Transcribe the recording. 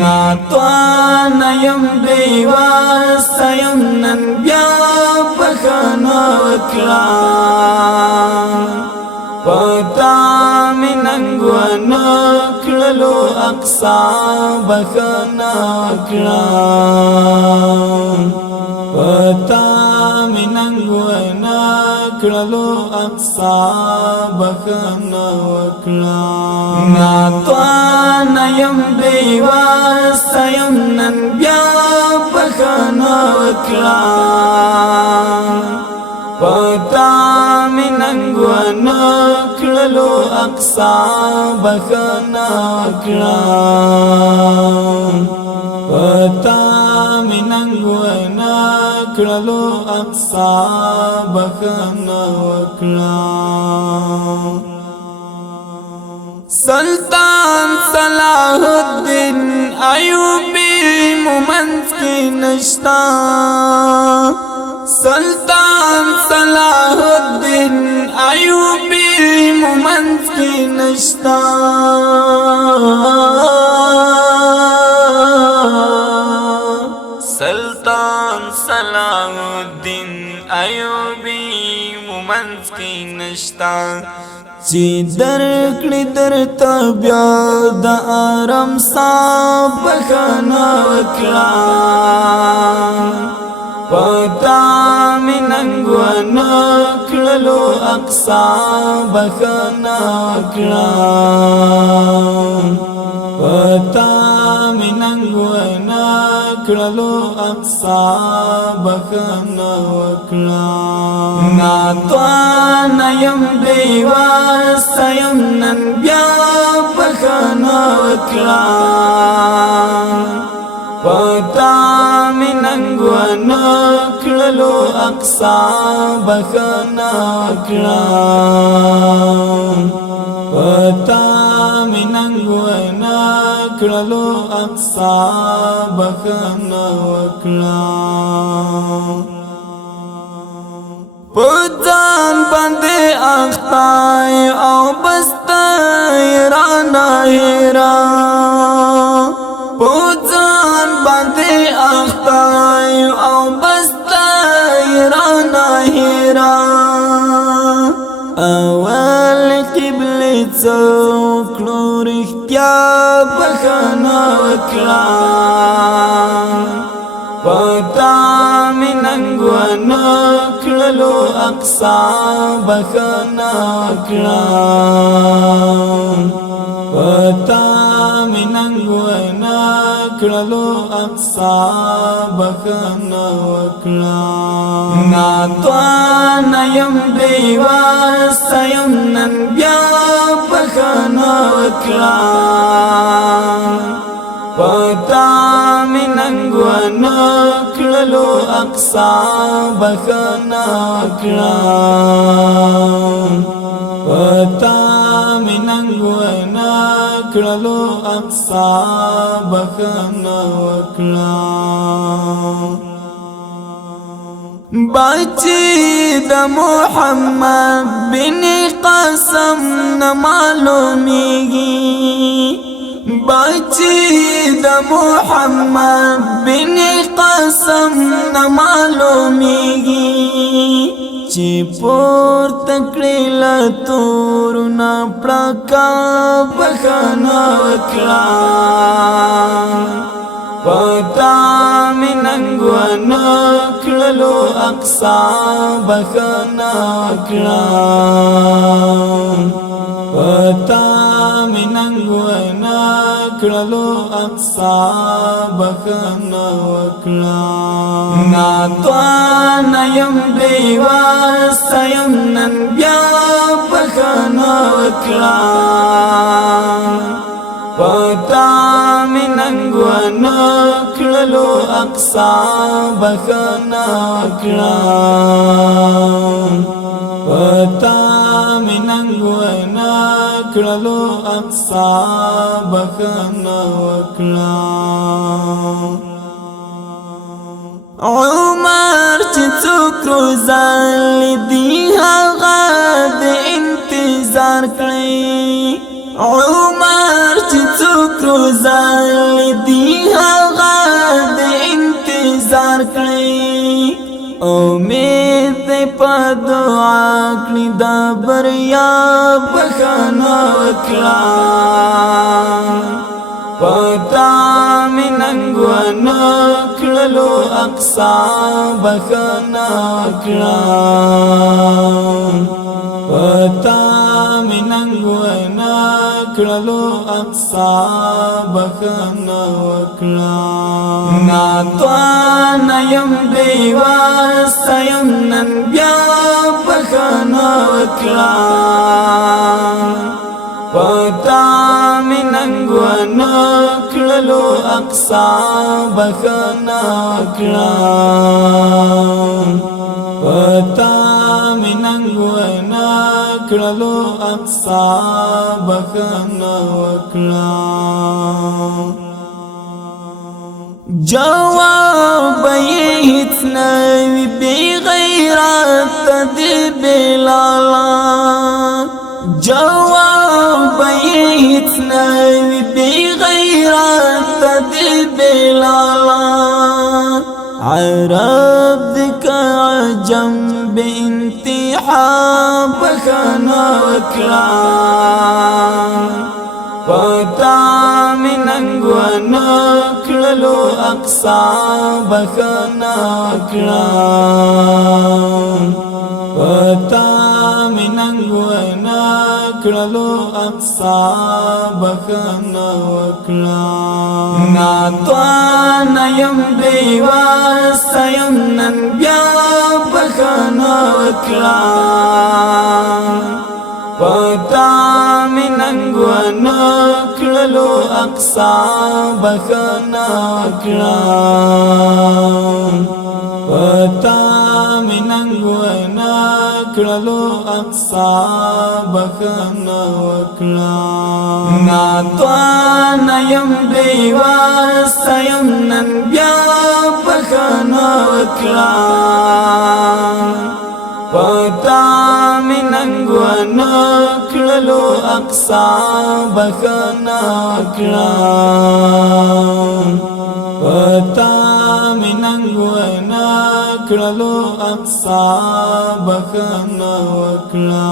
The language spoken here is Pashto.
ناتوانیم بیواسیم نن بیا بخنا وکړه پتا می ننګ ونکړلو اقصا بخنا وکړه پتا می ننګ ونکړلو اقصا بخنا وکړه ناتوانیم بیواسیم نن بیا بخنا وکړه پتا می ننګ ونکړلو اقصا بخنا وکړه پتا می ننګ ونکړلو اقصا بخنا وکړه سلطان صلاح الدین ایوبی مومنز کی نشتا سلطان صلاح الدین ایوبی مومنز کی نشتا سلطان صلاح الدین ایوبی مومنز کی نشتا چی درکړی درته بیا د آرام صاحب بخنا وکړه پتا می ننګ ونکړلو اقصا بخنا وکړه پتا می ننګ ونکړلو اقصا بخنا وکړه ناتوانیم بیواسیم نن بیا بخنا وکړه پتا می ننګ ونکړلو اقصا بخنا وکړه پتا می ننګ ونکړلو اقصا بخنا وکړه پځان باندې اختای او بستای رانا هیرا پځان باندې اختای او بستای رانا هیرا اول قبله څوکړو رښتیا بخنا وکړه پتا می ننګ ونکړلو اقصا بخنا وکړه پتا می ننګ ونکړلو اقصا بخنا وکړه ناتوانیم بیواسیم نن بیا بخنا وکړه پتا می ننګ ونکړلو اقصا بخنا وکړه پتا می ننګ ونکړلو اقصا بخنا وکړه بچی د محمد بن قاسم نه معلومیږي بچی د محمد بن قاسم نه معلومیږي چې پور تکړه لتور نه پړکا بخنا وکړه پتا می ننګ ونکړلو اقصا بخنا وکړه پتا می ننګ ونکړلو اقصا بخنا وکړه ناتوانیم بیواسیم نن بیا بخنا وکړه پتا می ننګ ونکړلو اقصا بخنا وکړه پتا می ننګ ونکړلو کړلو اقصا بخنا وکړه عمر چې څوک روزان لیدي هغه د انتظار کړي عمر چې څوک روزان لیدي هغه د انتظار کړي امید په دعا کړي دا بریا بخنا وکړه پتا می ننګونه کړلو اقصا بخنا وکړه پتا می ننګونه کړلو اقصا بخنا وکړه ناتوان یم بیواسه یم نن بیا بخنا وکړه پتا می ننګونه کړلو اقصا بخنا وکړه پتا می ننګونه کړلو اقصا بخنا وکړه جواب یې هیڅ نه وي بې غیرت د بلالا جواب یې هیڅ نه وي بې غیرت د بلالا عرب د عجم بې انتها بخنا وکړه پتا می ننګونه کړلو اقصا بخنا وکړه پتا می ننګونه کړلو اقصا بخنا وکړه ناتوان یم بیواسه یم نن بیا بخنا وکړه پتا می ننګونه کړلو اقصا بخنا وکړه پتا می ننګونه کړلو اقصا بخنا وکړه ناتوان یم بیواسه یم نن بیا بخنا وکړه پتا می ننګونه کړلو اقصا بخنا وکړه پتا می ننګونه کړلو اقصا بخنا وکړه